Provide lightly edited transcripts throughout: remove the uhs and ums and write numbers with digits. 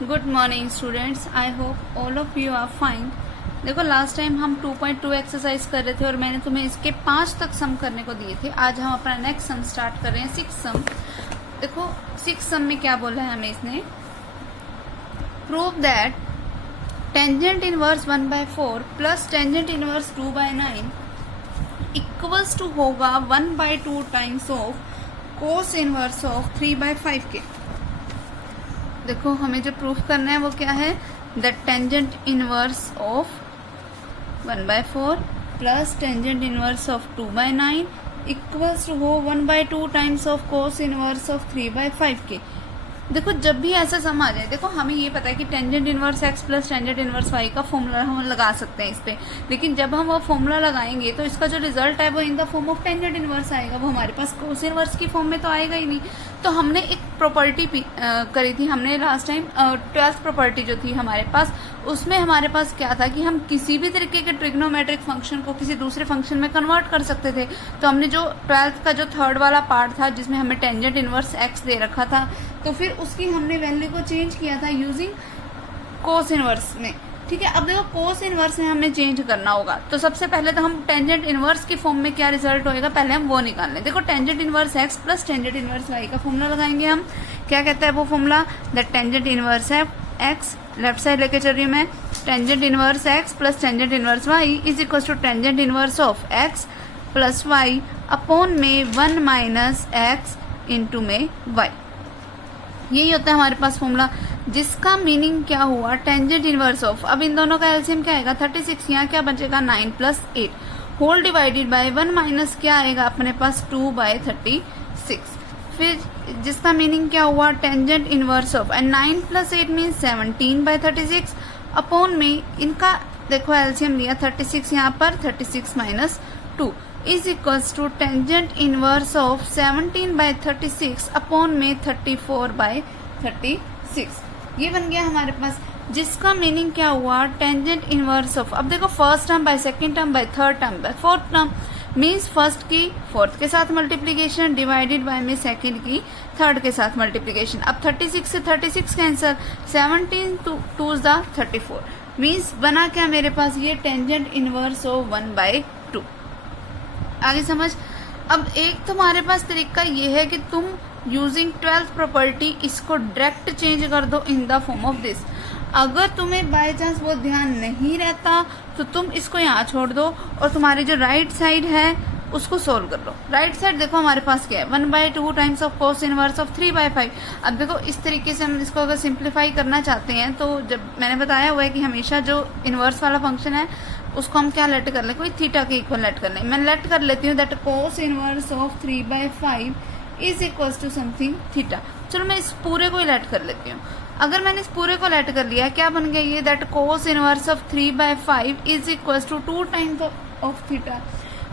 Good morning students, I hope all of you are fine. देखो last time हम 2.2 exercise कर रहे थे और मैंने तुम्हें इसके 5 तक सम करने को दिए थे। आज हम अपना नेक्स्ट सम स्टार्ट कर रहे हैं, 6 सम। देखो 6 सम में क्या बोला है हमें इसने, prove that tangent inverse 1/4 plus tangent inverse 2/9 equals to होगा 1/2 times of cos inverse of 3/5 के। देखो हमें जो प्रूफ करना है वो क्या है, the tangent inverse of 1/4 plus tangent inverse of 2/9 equals to हो 1/2 times of cos inverse of 3/5 के। देखो जब भी ऐसा सम आ जाए, देखो हमें ये पता है कि tangent inverse x plus tangent inverse y का फॉर्मूला हम लगा सकते हैं इस पे, लेकिन जब हम वो फॉर्मूला लगाएंगे तो इसका जो रिजल्ट है वो in the form of tangent inverse आएगा, वो हमारे पास कोस इनवर्स की फॉर्म में तो आएगा ही नहीं। तो हमने एक प्रॉपर्टी करी थी हमने लास्ट टाइम, 12th प्रॉपर्टी जो थी हमारे पास, उसमें हमारे पास क्या था कि हम किसी भी तरीके के ट्रिग्नोमेट्रिक फंक्शन को किसी दूसरे फंक्शन में कन्वर्ट कर सकते थे। तो हमने जो 12th का जो थर्ड वाला पार्ट था जिसमें हमें टेंजेंट इनवर्स x दे रखा था, तो फिर उसकी हमने वैल्यू को चेंज किया था यूजिंग कोस इनवर्स में। ठीक है, अब देखो कोस इनवर्स में हमें चेंज करना होगा, तो सबसे पहले तो हम टेंजेंट इनवर्स की फॉर्म में क्या रिजल्ट होएगा पहले हम वो निकाल लें। देखो tangent inverse x plus tangent inverse y का फॉर्मूला लगाएंगे हम। क्या कहता है वो फॉर्मूला, द टेंजेंट इनवर्स है x, लेफ्ट साइड लेके चल रही हूँ मैं, tangent inverse x plus tangent inverse y is equal to tangent inverse of x plus y upon में 1 माइनस x इंटू में y। यही होता है हमारे पास फॉर्मूला, जिसका मीनिंग क्या हुआ, टेंजेंट इनवर्स ऑफ, अब इन दोनों का एलसीएम क्या आएगा 36, यहाँ क्या बचेगा 9 plus 8 whole divided by 1 minus क्या आएगा अपने पास 2/36। फिर जिसका मीनिंग क्या हुआ, tangent inverse of, and 9 plus 8 mean 17/36 upon में इनका देखो एलसीएम लिया 36 यहाँ पर, 36 minus 2 is equals to tangent inverse of 17/36 upon में 34/36। ये बन गया हमारे पास, जिसका मीनिंग क्या हुआ, टेंजेंट इनवर्स ऑफ, अब देखो first term by second term by third term by fourth term, means first की फोर्थ के साथ मल्टीप्लीकेशन डिवाइडेड बाय में सेकंड की थर्ड के साथ मल्टीप्लीकेशन। अब 36 से 36 कैंसर, 17 2 ज़ा 34, मीन्स बना क्या मेरे पास ये टेंजेंट इनवर्स ऑफ 1/2। आगे समझ। अब एक तुम्हारे पास तरीका ये है कि तुम यूजिंग 12th प्रॉपर्टी इसको डायरेक्ट चेंज कर दो in the form of this. अगर तुम्हें बाय चांस वो ध्यान नहीं रहता तो तुम इसको यहाँ छोड़ दो और तुम्हारी जो राइट साइड है उसको सोल्व कर लो। राइट साइड देखो हमारे पास क्या है, 1/2 times of cos inverse of 3/5। अब देखो इस तरीके से हम इसको अगर सिंप्लीफाई करना चाहते हैं तो जब मैंने बताया हुआ है कि हमेशा जो इनवर्स वाला फंक्शन है उसको हम क्या लेट कर ले, कोई थीटा के इक्वल लेट कर ले। मैं लेट कर लेती हूँ that cos inverse of 3/5 is equal to something theta. चलो मैं इस पूरे को ही लेट कर लेती हूँ। अगर मैंने इस पूरे को लेट कर लिया, क्या बन गया ये, that cos inverse of 3/5 is equal to 2 times of theta,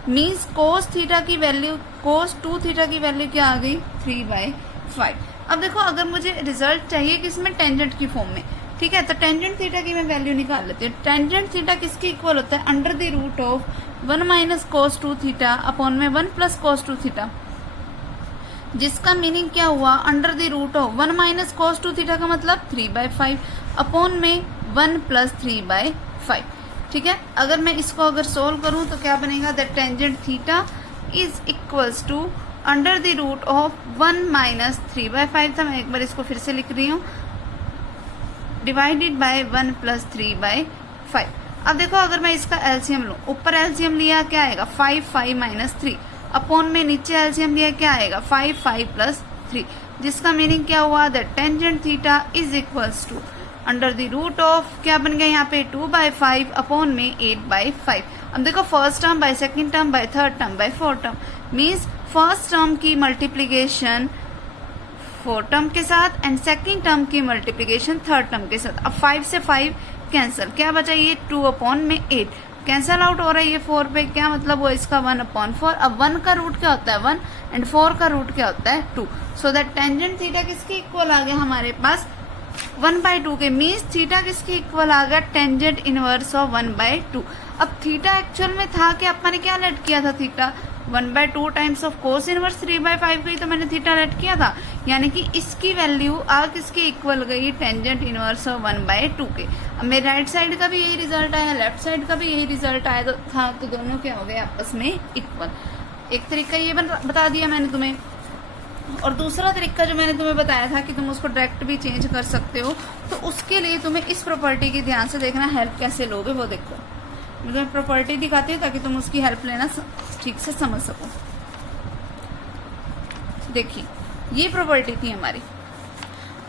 means cos theta की वैल्यू, कोस 2 थीटा की वैल्यू क्या आ गई 3/5। अब देखो अगर मुझे रिजल्ट चाहिए किसमें, टेंजेंट की फॉर्म में, ठीक है, तो टेंजेंट थीटा की मैं वैल्यू निकाल लेती हूँ। टेंजेंट थीटा किसके इक्वल होता है, under the root of 1 minus cos 2 theta upon में 1 प्लस कोस 2 थीटा, जिसका मीनिंग क्या हुआ, under the root of 1 minus cos 2 theta का मतलब 3/5 अपॉन में 1 प्लस 3/5। ठीक है, अगर मैं इसको अगर सोल्व करूं तो क्या बनेगा, the tangent theta is equals to under the root of 1 minus 3/5 था, मैं एक बार इसको फिर से लिख रही हूँ, डिवाइडेड बाय 1 प्लस 3/5। अब देखो अगर मैं इसका एलसीएम लूं, ऊपर एलसीएम लिया क्या आएगा 5 माइनस 3 अपॉन में नीचे एलसीएम लिया क्या आएगा 5 प्लस 3, जिसका मीनिंग क्या हुआ, the tangent theta is equals to under the root of क्या बन गया यहाँ पे 2/5 अपॉन में 8/5। अब देखो first term by second term by third term by fourth term, means first term की मल्टीप्लीकेशन फोर्थ टर्म के साथ एंड सेकंड टर्म की मल्टीप्लीकेशन थर्ड टर्म के साथ। अब 5 से 5 कैंसिल, क्या बचा ये 2 अपॉन में 8 कैंसल आउट हो रहा है ये 4 पे, क्या मतलब वो इसका 1/4। अब 1 का रूट क्या होता है 1 एंड 4 का रूट क्या होता है 2, सो दैट टेंजेंट थीटा किसके इक्वल आ गया हमारे पास 1/2 के, मीन्स थीटा किसके इक्वल आ गया, टेंजेंट इनवर्स ऑफ 1/2। अब थीटा एक्चुअल में था कि अपन ने क्या लेट किया था, theta 1/2 times of cos inverse 3/5 गई, तो मैंने थीटा लेट किया था, यानी कि इसकी वैल्यू आ किसके इक्वल गई, टेंजेंट इनवर्स ऑफ 1/2 के। अब मेरे राइट साइड का भी यही रिजल्ट आया, लेफ्ट साइड का भी यही रिजल्ट आया था, तो दोनों क्या हो गए आपस में इक्वल। एक तरीका ये बता दिया मैंने तुम्हें, और दूसरा तरीका जो मैंने तुम्हें बताया था कि तुम उसको डायरेक्ट भी चेंज कर सकते हो, तो उसके लिए तुम्हें इस प्रॉपर्टी की ध्यान से देखना, हेल्प कैसे लोगे वो देखो। मैं तुम्हें प्रॉपर्टी दिखाती हूँ ताकि तुम उसकी हेल्प लेना ठीक से समझ सको। देखिए ये प्रॉपर्टी थी हमारी,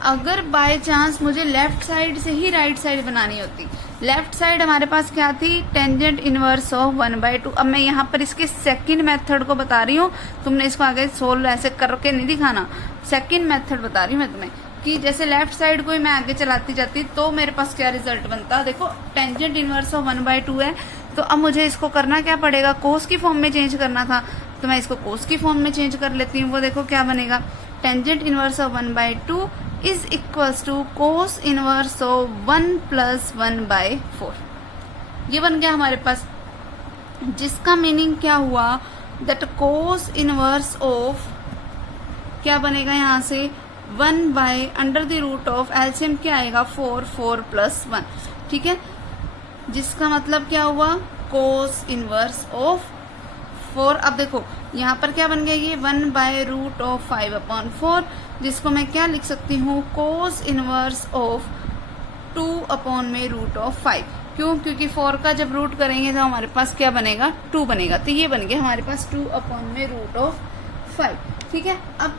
अगर बाय चांस मुझे लेफ्ट साइड से ही राइट साइड बनानी होती, लेफ्ट साइड हमारे पास क्या थी, टेंजेंट इनवर्स ऑफ 1/2। अब मैं यहाँ पर इसके सेकंड मेथड को बता रही हूँ, तुमने इसको आगे सोल्व ऐसे करके नहीं दिखाना, सेकंड मेथड बता रही हूँ मैं तुम्हें कि जैसे लेफ्ट साइड को ही मैं आगे चलाती जाती तो मेरे पास क्या रिजल्ट बनता। देखो टेंजेंट इनवर्स ऑफ 1/2 है, तो अब मुझे इसको करना क्या पड़ेगा, कोस की फॉर्म में चेंज करना था, तो मैं इसको कोस की फॉर्म में चेंज कर लेती हूँ। वो देखो क्या बनेगा, tangent inverse of 1/2 is equals to cos inverse of 1 + 1/4। ये बन गया हमारे पास, जिसका मीनिंग क्या हुआ, दैट कोस इनवर्स ऑफ क्या बनेगा यहाँ से 1/√ऑफ एलसीएम क्या आएगा 4 + 1, ठीक है। जिसका मतलब क्या हुआ, कोस इनवर्स ऑफ 4। अब देखो यहाँ पर क्या बन गया, ये 1/√ऑफ 5/4, जिसको मैं क्या लिख सकती हूँ, कोस इनवर्स ऑफ 2/√ऑफ 5। क्यों, क्योंकि 4 का जब रूट करेंगे तो हमारे पास क्या बनेगा, 2 बनेगा, तो ये बन गया हमारे पास 2/√ऑफ 5, ठीक है। अब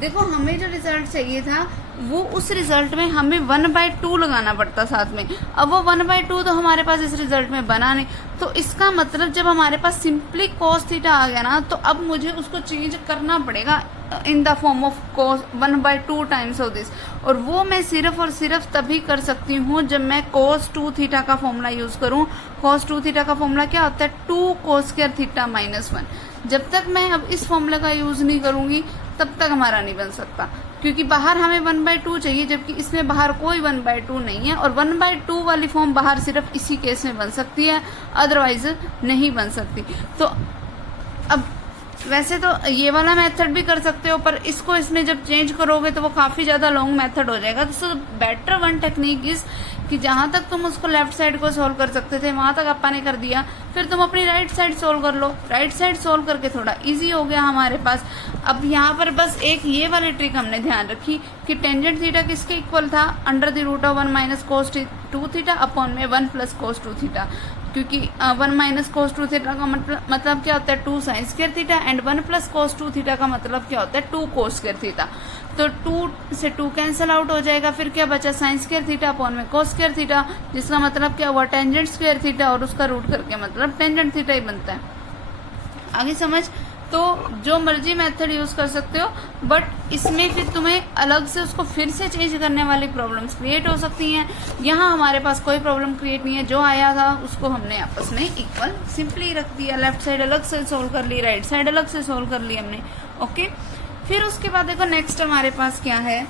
देखो हमें जो रिजल्ट चाहिए था वो उस रिजल्ट में हमें 1/2 लगाना पड़ता साथ में, अब वो 1/2 तो हमारे पास इस रिजल्ट में बना नहीं, तो इसका मतलब जब हमारे पास सिंपली cos थीटा आ गया ना, तो अब मुझे उसको चेंज करना पड़ेगा in the form of cos 1/2 times of this, और वो मैं सिर्फ और सिर्फ तभी कर सकती हूँ जब मैं cos 2 थीटा का फॉर्मूला यूज करूँ। cos 2 थीटा का फॉर्मूला क्या होता है, 2 cos स्क्वायर थीटा -1। जब तक मैं अब इस फॉर्मूला का यूज नहीं करूंगी तब तक हमारा नहीं बन सकता, क्योंकि बाहर हमें 1/2 चाहिए, जबकि इसमें बाहर कोई 1/2 नहीं है, और 1/2 वाली फॉर्म बाहर सिर्फ इसी केस में बन सकती है, अदरवाइज नहीं बन सकती। तो अब वैसे तो ये वाला मेथड भी कर सकते हो, पर इसको इसमें जब चेंज करोगे तो वो काफी ज्यादा लॉन्ग मेथड हो जाएगा। तो बेटर वन टेक्निक इज कि जहां तक तुम उसको लेफ्ट साइड को सोल्व कर सकते थे वहां तक अपा ने कर दिया, फिर तुम अपनी राइट साइड सोल्व कर लो। राइट साइड सोल्व करके थोड़ा इजी हो गया हमारे पास। अब यहाँ पर बस एक ये वाली ट्रिक हमने ध्यान रखी कि टेंजेंट थीटा किसके इक्वल था, √1 - cos 2 थीटा अपॉन में 1 + cos 2 थीटा, क्योंकि 1 - cos 2 थीटा का मतलब क्या होता है 2 sin square theta, and 1 + cos 2 theta का मतलब क्या होता है 2 cos स्क्वायर थीटा। तो 2 से 2 कैंसिल आउट हो जाएगा, फिर क्या बचा sin स्क्वायर थीटा अपॉन में cos स्क्वायर थीटा, जिसका मतलब क्या हुआ टेंजेंट स्क्वायर थीटा, और उसका रूट करके मतलब टेंजेंट थीटा ही बनता है। आगे समझ। तो जो मर्जी मेथड यूज कर सकते हो, बट इसमें फिर तुम्हें अलग से उसको फिर से चेंज करने वाली प्रॉब्लम्स क्रिएट हो सकती हैं। यहाँ हमारे पास कोई प्रॉब्लम क्रिएट नहीं है, जो आया था उसको हमने आपस में इक्वल सिंपली रख दिया, लेफ्ट साइड अलग से सोल्व कर ली, राइट साइड अलग से सोल्व कर ली हमने। ओके, फिर उसके बाद देखो नेक्स्ट हमारे पास क्या है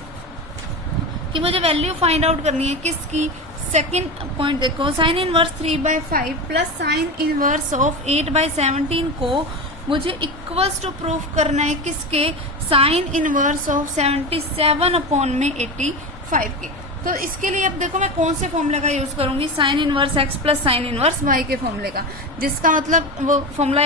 कि मुझे वैल्यू फाइंड आउट करनी है किसकी, सेकेंड पॉइंट देखो, sine inverse 3/5 plus sign inverse of 8/17 को मुझे इक्वल्स टू प्रूफ करना है किसके, साइन इनवर्स ऑफ 77/85 के। तो इसके लिए अब देखो मैं कौन से फॉर्मूले का यूज करूंगी, sine inverse x plus sine inverse y के फॉर्मूले का, जिसका मतलब वो फॉर्मूला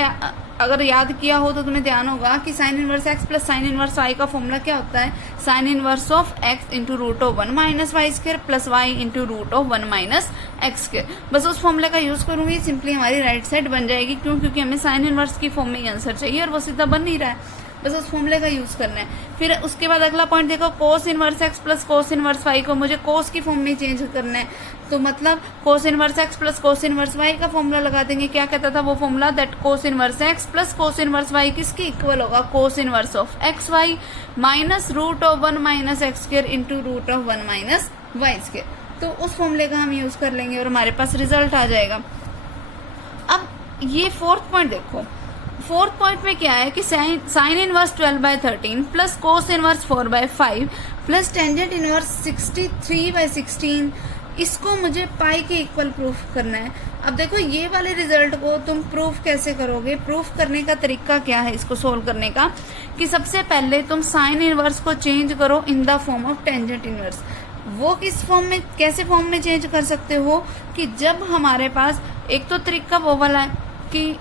अगर याद किया हो तो तुम्हें ध्यान होगा कि sine inverse x plus sine inverse y का फॉर्मूला क्या होता है, sign inverse of x into √1 - y² plus y into √1 - x²। बस उस फॉर्मूले का यूज करूंगी, सिंपली हमारी राइट साइड बन जाएगी। क्यों, क्योंकि हमें साइन इनवर्स की फॉर्म में ही आंसर चाहिए और वो सीधा बन नहीं रहा है, बस उस फॉर्मूले का यूज करना है। फिर उसके बाद अगला पॉइंट देखो, cos inverse x plus cos inverse y को मुझे कोस की फॉर्म में चेंज करना है, तो मतलब cos inverse x plus cos inverse y का फॉर्मूला लगा देंगे। क्या कहता था वो formula, that cos inverse x plus cos inverse y किसके इक्वल होगा, कोस inverse of xy minus √1 - x² into √1 - y²। तो उस फॉर्मूले का हम यूज कर लेंगे और हमारे पास रिजल्ट आ जाएगा। अब ये फोर्थ पॉइंट देखो, फोर्थ पॉइंट में क्या है कि sine inverse 12/13 plus cos inverse 4/5 plus tangent inverse 63/16 इसको मुझे पाई के इक्वल प्रूफ करना है। अब देखो ये वाले रिजल्ट को तुम प्रूफ कैसे करोगे, प्रूफ करने का तरीका क्या है इसको सोल्व करने का, कि सबसे पहले तुम साइन इनवर्स को चेंज करो in the form of tangent inverse. वो किस फॉर्म में, कैसे फॉर्म में चेंज कर सकते हो, कि जब हमारे पास एक तो तरीका वो वाला है कि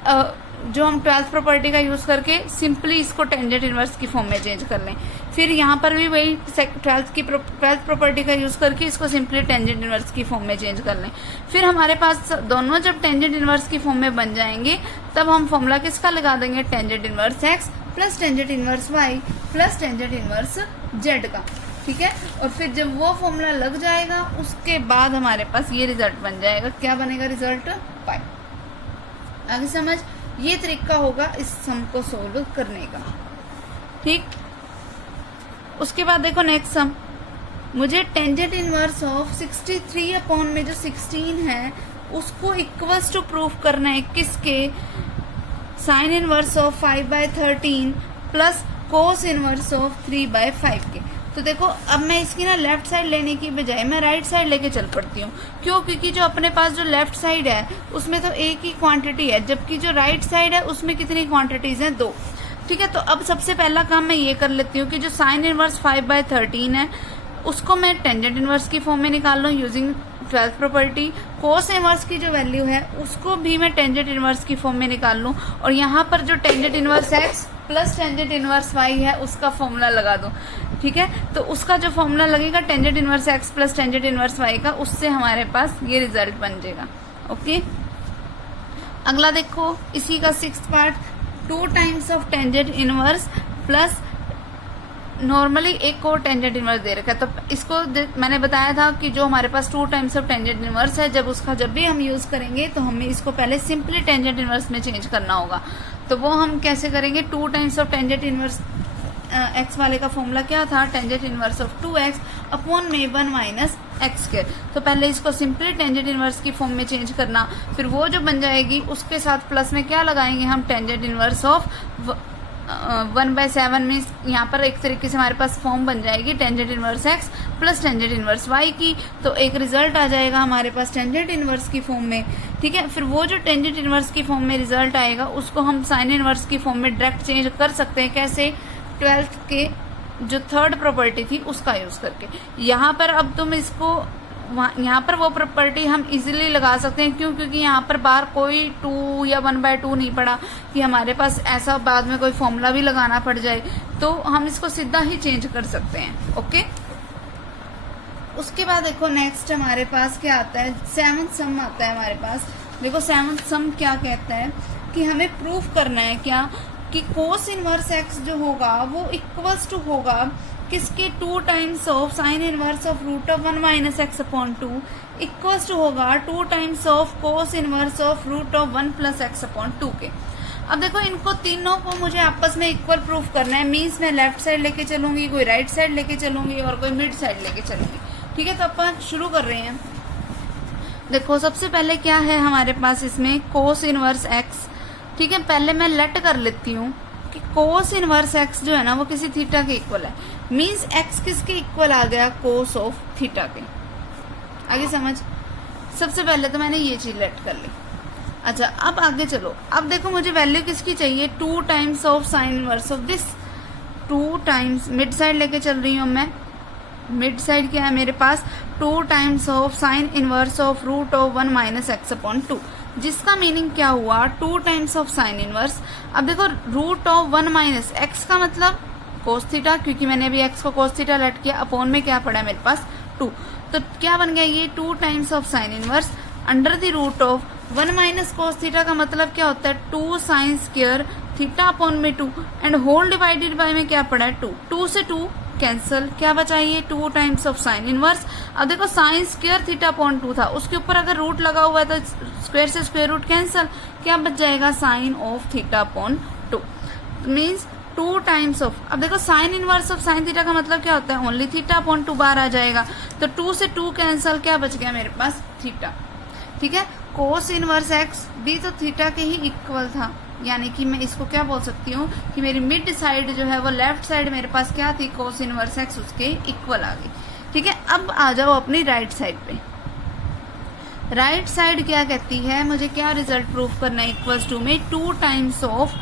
जो हम 12th प्रॉपर्टी का यूज करके सिंपली इसको टेंजेंट इनवर्स की फॉर्म में चेंज कर लें, फिर यहाँ पर भी वही 12th प्रॉपर्टी का यूज करके इसको सिंपली टेंजेंट इनवर्स की फॉर्म में चेंज कर लें। फिर हमारे पास दोनों जब टेंजेंट इनवर्स की फॉर्म में बन जाएंगे तब हम फॉर्मूला किसका लगा देंगे, tangent inverse x plus tangent inverse Y plus tangent inverse Z का, ठीक है। और फिर जब वो फॉर्मूला लग जाएगा उसके बाद हमारे पास ये रिजल्ट बन जाएगा, क्या बनेगा रिजल्ट, पाई। आगे समझ, ये तरीका होगा इस सम को सोल्व करने का, ठीक। उसके बाद देखो नेक्स्ट सम, मुझे टेंजेंट इनवर्स ऑफ 63 अपॉन में जो 16 है उसको इक्वल्स टू प्रूफ करना है किसके, sign inverse of 5/13 plus cos inverse of 3/5 के। तो देखो अब मैं इसकी ना लेफ्ट साइड लेने की बजाय मैं राइट साइड लेके चल पड़ती हूँ, क्यों, क्योंकि जो अपने पास जो लेफ्ट साइड है उसमें तो एक ही क्वांटिटी है, जबकि जो राइट साइड है उसमें कितनी क्वांटिटीज हैं, 2, ठीक है। तो अब सबसे पहला काम मैं ये कर लेती हूँ कि जो साइन इनवर्स 5/13 है उसको मैं टेंजेंट इनवर्स की फॉर्म में निकाल लूँ using 12th property. Cos inverse की जो वैल्यू है उसको भी मैं टेंजेंट इनवर्स की फॉर्म में निकाल लूँ, और यहाँ पर जो tangent inverse x plus tangent inverse y है उसका फॉर्मूला लगा दूं, ठीक है। तो उसका जो फॉर्मूला लगेगा tangent inverse x plus tangent inverse y का, उससे हमारे पास ये रिजल्ट बन जाएगा, ओके। अगला देखो इसी का 6th part, 2 times of tangent inverse plus normally एक और टेंजेंट इनवर्स दे रखा है। तो इसको मैंने बताया था कि जो हमारे पास 2 टाइम्स ऑफ टेंजेंट इनवर्स है, जब उसका जब भी हम यूज करेंगे तो हमें इसको पहले सिंपली टेंजेंट इनवर्स में चेंज करना होगा। तो वो हम कैसे करेंगे, 2 times of tangent inverse x वाले का फॉर्मूला क्या था, tangent inverse of 2x upon में 1 माइनस एक्स स्क्वायर। तो पहले इसको सिंपली टेंजेंट इनवर्स की फॉर्म में चेंज करना, फिर वो जो बन जाएगी उसके साथ प्लस में क्या लगाएंगे हम, टेंजेंट इनवर्स ऑफ 1/7 में यहाँ पर एक तरीके से हमारे पास फॉर्म बन जाएगी tangent inverse x plus tangent inverse y की। तो एक रिजल्ट आ जाएगा हमारे पास टेंजेंट इनवर्स की फॉर्म में, ठीक है। फिर वो जो टेंजेंट इनवर्स की फॉर्म में रिजल्ट आएगा उसको हम साइन इनवर्स की फॉर्म में डायरेक्ट चेंज कर सकते हैं, कैसे, 12th के जो 3rd प्रॉपर्टी थी उसका यूज करके। यहाँ पर अब तुम इसको यहाँ पर वो प्रॉपर्टी हम इजीली लगा सकते हैं, क्यों, क्योंकि यहाँ पर बाहर कोई 2 या 1/2 नहीं पड़ा कि हमारे पास ऐसा बाद में कोई फॉर्मूला भी लगाना पड़ जाए, तो हम इसको सीधा ही चेंज कर सकते हैं, ओके। उसके बाद देखो नेक्स्ट हमारे पास क्या आता है, 7th सम आता है हमारे पास। देखो 7th सम क्या कहता है कि हमें प्रूफ करना है क्या, कि कोस इनवर्स एक्स जो होगा वो इक्वल्स टू होगा किसके, 2 times of sine inverse of root of 1 minus x upon 2 equals to होगा 2 times of cos inverse of root of 1 plus x upon 2 के। अब देखो इनको तीनों को मुझे आपस में इक्वल प्रूफ करना है, मीन्स मैं लेफ्ट साइड लेके चलूंगी, कोई राइट साइड लेके चलूंगी और कोई मिड साइड लेके चलूंगी, ठीक है। तो अपन शुरू कर रहे हैं। देखो सबसे पहले क्या है हमारे पास इसमें, कोस इनवर्स एक्स, ठीक है। पहले मैं लेट कर लेती हूँ कि कोस इनवर्स एक्स जो है ना वो किसी थीटा के इक्वल है, मींस एक्स किसके इक्वल आ गया, कोस ऑफ थीटा के। आगे समझ, सबसे पहले तो मैंने ये चीज लेट कर ली। अच्छा अब आगे चलो, अब देखो मुझे वैल्यू किसकी चाहिए, 2 times of sine inverse of this, 2 times, mid side लेके चल रही हूँ मैं, मिड साइड क्या है मेरे पास, 2 times of sine inverse of root of 1 minus x upon 2, जिसका मीनिंग क्या हुआ, 2 टाइम्स ऑफ साइन इनवर्स। अब देखो रूट ऑफ 1 माइनस एक्स का मतलब कोस थीटा, क्योंकि मैंने अभी एक्स को कोस थीटा लेट किया, अपॉन में क्या पड़ा मेरे पास 2, तो क्या बन गया ये 2 times of sine inverse under the root of 1 minus cos theta का मतलब क्या होता है, 2 साइन स्क्वायर थीटा अपॉन में 2 एंड होल डिवाइडेड बाय में क्या पड़ा है 2, 2 से 2 कैंसल, क्या बचा ये 2 टाइम्स ऑफ साइन इनवर्स। अब देखो साइन स्क्वायर थीटा अपॉन 2 था, उसके ऊपर अगर रूट लगा हुआ है तो स्क्वायर से स्क्वायर रूट कैंसल, क्या बच जाएगा sine of theta upon 2, means 2 times of. अब देखो sine inverse of sine theta का मतलब क्या होता है, ओनली थीटा अपॉन 2 बार आ जाएगा, तो 2 से 2 कैंसल, क्या बच गया मेरे पास थीटा, ठीक है। कोस इनवर्स एक्स भी तो थीटा के ही इक्वल था, यानी कि मैं इसको क्या बोल सकती हूँ कि मेरी मिड साइड जो है वो लेफ्ट साइड मेरे पास क्या थी, कोस इनवर्स एक्स उसके इक्वल आ गई, ठीक है। अब आ जाओ अपनी राइट साइड पे, राइट साइड क्या कहती है, मुझे क्या रिजल्ट प्रूव करना है, इक्वल्स टू में 2 times of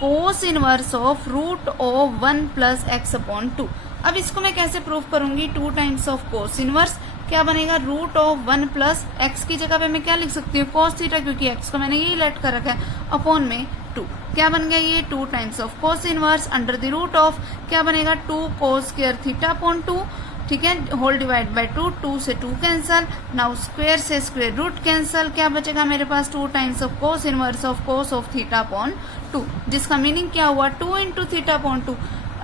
cos inverse of root of 1 plus x upon 2। अब इसको मैं कैसे प्रूव करूंगी, 2 टाइम्स ऑफ कोस इनवर्स क्या बनेगा, रूट ऑफ 1 प्लस एक्स की जगह पे मैं क्या लिख सकती हूँ, कोस थीटा, क्योंकि एक्स को मैंने यही लेट कर रखा है, अपॉन में 2। क्या बन गया ये 2 times of cos inverse under the root of क्या बनेगा 2 कोस स्क्वायर थीटा अपॉन 2, ठीक है, होल डिवाइड बाय 2, 2 से 2 कैंसल, नाउ स्क्वायर से स्क्वायर रूट कैंसल, क्या बचेगा मेरे पास 2 times of cos inverse of cos of theta upon 2, जिसका मीनिंग क्या हुआ 2 इंटू थीटा अपॉन 2।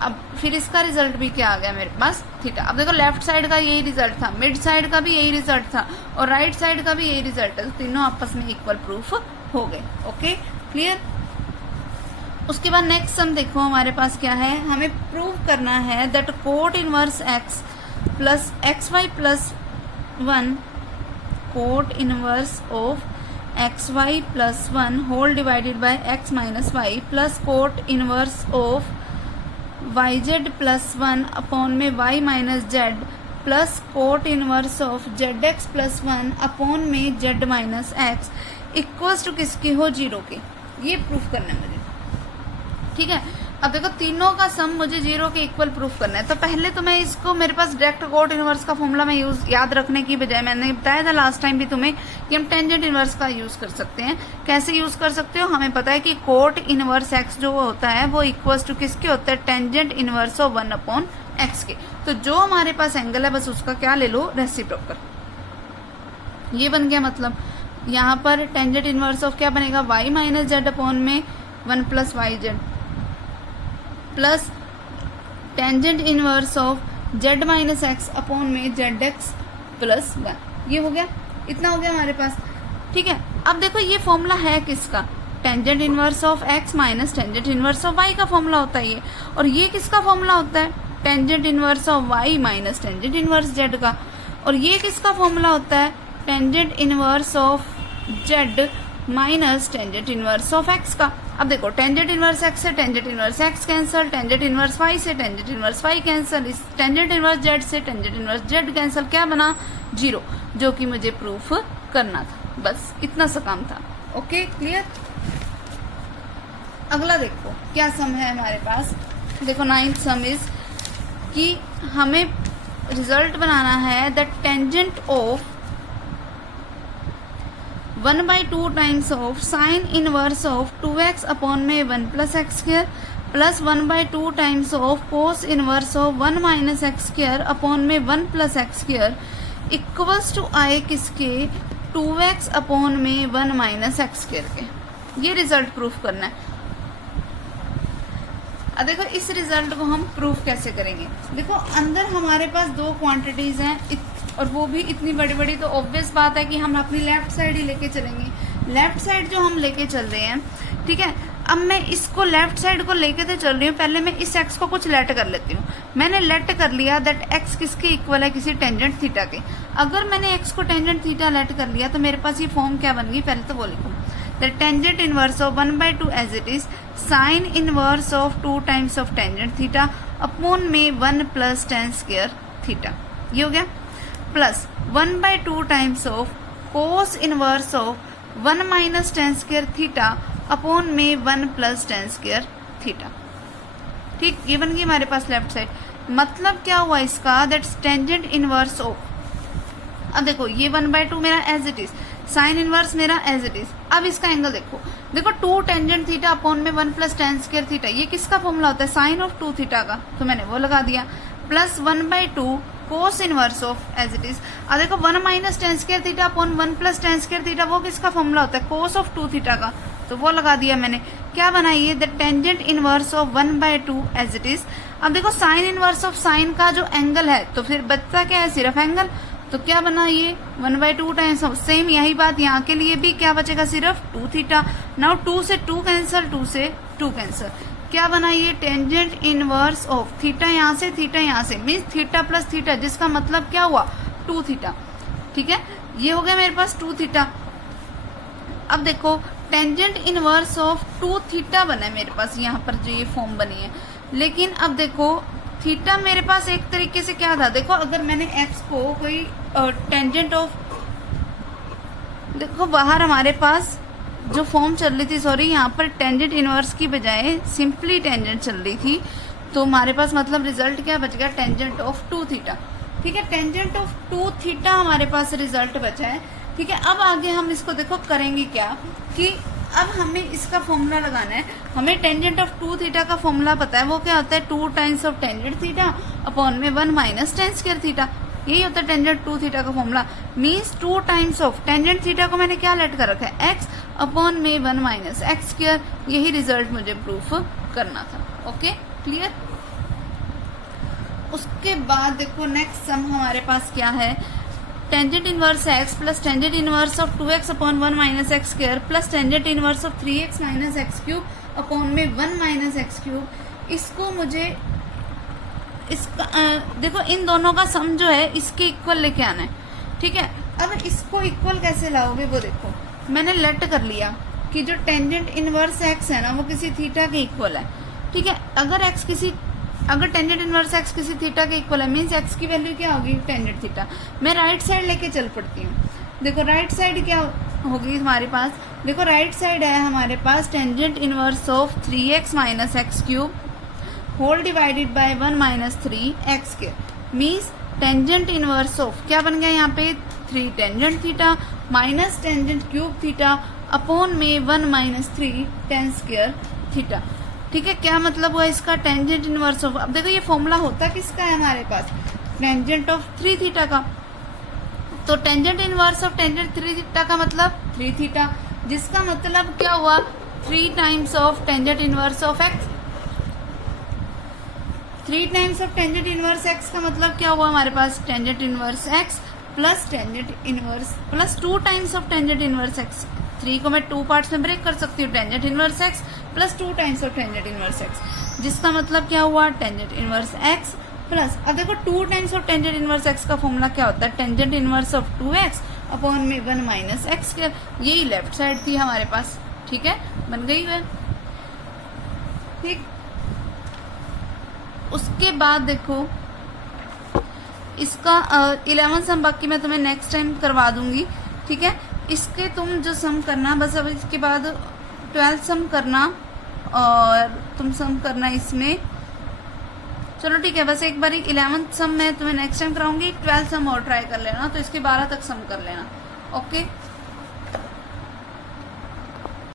अब फिर इसका रिजल्ट भी क्या आ गया मेरे पास थीटा। अब देखो लेफ्ट साइड का यही रिजल्ट था, मिड साइड का भी यही रिजल्ट था और राइट साइड का भी यही रिजल्ट है, तो तीनों आपस में इक्वल प्रूफ हो गए। Okay clear. उसके बाद नेक्स्ट सम देखो हमारे पास क्या है, हमें प्रूव करना है that cot inverse x plus x y plus 1 cot inverse of x y plus 1 whole divided by x minus y plus cot inverse of y z plus 1 upon में y minus z plus cot inverse of z x plus 1 upon में z minus x equals to किसके हो 0 के। ये proof करना है मुझे, ठीक है। अब देखो तीनों का सम मुझे 0 के इक्वल प्रूफ करना है, तो पहले तो मैं इसको, मेरे पास डायरेक्ट कोट इनवर्स का फॉर्मूला मैं याद रखने की बजाय मैंने बताया था लास्ट टाइम भी तुम्हें कि हम टेंजेंट इनवर्स का यूज कर सकते हैं। कैसे यूज कर सकते हो, हमें पता है कि कोट इनवर्स एक्स जो होता है वो इक्वल्स टू किसके होता है, tangent inverse of 1 upon x के। तो जो हमारे पास एंगल है बस उसका क्या ले लो, रेसिप्रोकल। ये बन गया, मतलब यहाँ पर टेंजेंट इनवर्स ऑफ क्या बनेगा, वाई माइनस जेड अपॉन में 1 plus y z plus tangent inverse of z minus x upon में जेड एक्स प्लस 1। ये हो गया, इतना हो गया हमारे पास, ठीक है। अब देखो ये फॉर्मूला है किसका, tangent inverse of x minus tangent inverse of y का फॉर्मूला होता है ये। और ये किसका फॉर्मूला होता है, tangent inverse of y minus tangent inverse Z का। और ये किसका फॉर्मूला होता है, tangent inverse of z minus tangent inverse of x का। अब देखो टेंजेंट इनवर्स एक्स से tangent inverse x cancel, tangent inverse y से टेंजेंट इनवर्स वाई कैंसल, इस टेंजेंट इनवर्स जेड से टेंजेंट इनवर्स जेड कैंसल, क्या बना 0, जो कि मुझे प्रूफ करना था। बस इतना सा काम था। Okay clear. अगला देखो क्या सम है हमारे पास, देखो 9th सम इज कि हमें रिजल्ट बनाना है the tangent of 1/2 times of sine inverse of 2x upon में 1 plus x square plus 1/2 times of cos inverse of 1 minus x square upon में 1 plus x square equals to आए किसके, 2x upon में 1 minus x square के। ये result proof करना है। अब देखो इस रिजल्ट को हम प्रूफ कैसे करेंगे, देखो अंदर हमारे पास 2 क्वांटिटीज हैं और वो भी इतनी बड़ी बड़ी, तो ऑब्वियस बात है कि हम अपनी लेफ्ट साइड ही लेके चलेंगे। लेफ्ट साइड जो हम लेके चल रहे हैं, ठीक है। अब मैं इसको लेफ्ट साइड को लेके तो चल रही हूँ, पहले मैं इस एक्स को कुछ लेट कर लेती हूँ। मैंने लेट कर लिया दैट एक्स किसके इक्वल है, किसी टेंजेंट थीटा के। अगर मैंने एक्स को टेंजेंट थीटा लेट कर लिया तो मेरे पास ये फॉर्म क्या बन गई, पहले तो वो लिखूँ the tangent inverse of 1/2 as it is sine inverse of 2 times of tangent theta upon में 1 प्लस टेन स्क्वायर थीटा। ये हो गया, plus 1/2 times of cos inverse of 1 minus tan square theta upon में 1 प्लस टेन स्क्वायर थीटा। ठीक, ये बन गई हमारे पास लेफ्ट साइड। मतलब क्या हुआ इसका, दैट्स टेंजेंट इनवर्स ऑफ, अब देखो ये 1/2 मेरा as it is, sine inverse मेरा एज इट इज। अब इसका एंगल देखो, देखो 2 टेंजेंट थीटा अपॉन में 1 प्लस टेन स्क्वायर थीटा, ये किसका फॉर्मूला होता है, साइन ऑफ 2 थीटा का, तो मैंने वो लगा दिया, plus 1/2 cos inverse of as it is. अब देखो 1 minus tan square theta upon 1 plus tan square theta, वो किसका फॉर्मूला होता है, कोस ऑफ 2 थीटा का, तो वो लगा दिया मैंने। क्या बनाइए, the tangent inverse of 1/2 as it is. अब देखो साइन इनवर्स ऑफ साइन का जो एंगल है, तो फिर बचता क्या है, सिर्फ एंगल, तो क्या बना ये 1/2 टाइम्स ऑफ, सेम यही बात यहाँ के लिए भी, क्या बचेगा, सिर्फ 2 थीटा। नाउ 2 से 2 कैंसल, 2 से 2 कैंसल, क्या बना ये टेंजेंट इनवर्स ऑफ थीटा यहाँ से थीटा यहाँ से, मीन्स थीटा प्लस थीटा, जिसका मतलब क्या हुआ 2 थीटा। ठीक है, ये हो गया मेरे पास 2 थीटा। अब देखो टेंजेंट इनवर्स ऑफ 2 थीटा बना है मेरे पास, यहाँ पर जो ये फॉर्म बनी है। लेकिन अब देखो थीटा मेरे पास एक तरीके से क्या था, देखो अगर मैंने एक्स को कोई टेंजेंट ऑफ देखो बाहर हमारे पास जो फॉर्म चल रही थी, सॉरी यहाँ पर टेंजेंट इनवर्स की बजाय सिंपली टेंजेंट चल रही थी, तो हमारे पास मतलब रिजल्ट क्या बच गया, टेंजेंट ऑफ 2 थीटा। ठीक है, टेंजेंट ऑफ 2 थीटा हमारे पास रिजल्ट बचा है। ठीक है, अब आगे हम इसको देखो करेंगे क्या कि अब हमें इसका फॉर्मूला लगाना है। हमें टेंजेंट ऑफ 2 थीटा का फॉर्मूला पता है, वो क्या होता है, 2 times of tangent theta upon में 1 माइनस टेन स्क्वायर थीटा। यही होता है टेंजेंट 2 थीटा का formula. Means 2 times of tangent theta को मैंने क्या लेट कर रखा है, एक्स अपॉन में 1 माइनस एक्स स्क्वायर। यही रिजल्ट मुझे प्रूफ करना था। Okay, clear. उसके बाद देखो नेक्स्ट सम हमारे पास क्या है, tangent inverse x plus tangent inverse of 2x upon 1 minus x square plus tangent inverse of 3x minus x cube upon में 1 माइनस एक्स क्यूब। इसको मुझे इसका देखो इन दोनों का सम जो है इसके इक्वल लेके आना है। ठीक है, अब इसको इक्वल कैसे लाओगे वो देखो, मैंने लेट कर लिया कि जो टेंजेंट इनवर्स एक्स है ना वो किसी थीटा के इक्वल है। ठीक है, अगर टेंजेंट इनवर्स एक्स किसी थीटा के इक्वल है मीन्स एक्स की वैल्यू क्या होगी, टेंजेंट थीटा। मैं राइट साइड लेके चल पड़ती हूँ। देखो राइट साइड क्या होगी हमारे पास, देखो राइट साइड है हमारे पास tangent inverse of 3x minus x cube whole divided by 1 minus 3x square. Means tangent inverse of क्या बन गया यहाँ पे 3 tangent theta minus tangent cube theta upon में 1 माइनस 3 टेन स्क्वायर थीटा। ठीक है, क्या मतलब हुआ इसका, टेंजेंट इनवर्स ऑफ, अब देखो ये फॉर्मूला होता किसका है हमारे पास, टेंजेंट ऑफ 3 थीटा का। तो tangent inverse of tangent 3 theta का मतलब 3 थीटा, जिसका मतलब क्या हुआ 3 times of tangent inverse of x. 3 times of tangent inverse x का मतलब क्या हुआ हमारे पास, tangent inverse x plus tangent inverse plus 2 times of tangent inverse x. 3 को मैं 2 पार्ट्स में ब्रेक कर सकती हूँ, tangent inverse x plus 2 times of tangent inverse x, जिसका मतलब क्या हुआ टेंजेंट इनवर्स एक्स प्लस, अब देखो 2 times of tangent inverse x का फॉर्मूला क्या होता है, tangent inverse of 2x upon में 1 माइनस एक्स स्क्वायर। यही लेफ्ट साइड थी हमारे पास। ठीक है, बन गई है। ठीक, उसके बाद देखो इसका 11 सम बाकी मैं तुम्हें नेक्स्ट टाइम करवा दूंगी। ठीक है, इसके तुम जो सम करना बस, अब इसके बाद 12 सम करना और तुम सम करना इसमें। चलो ठीक है, बस एक बार 11 सम मैं तुम्हें नेक्स्ट टाइम कराऊंगी, 12 सम और ट्राई कर लेना, तो इसके 12 तक सम कर लेना। ओके।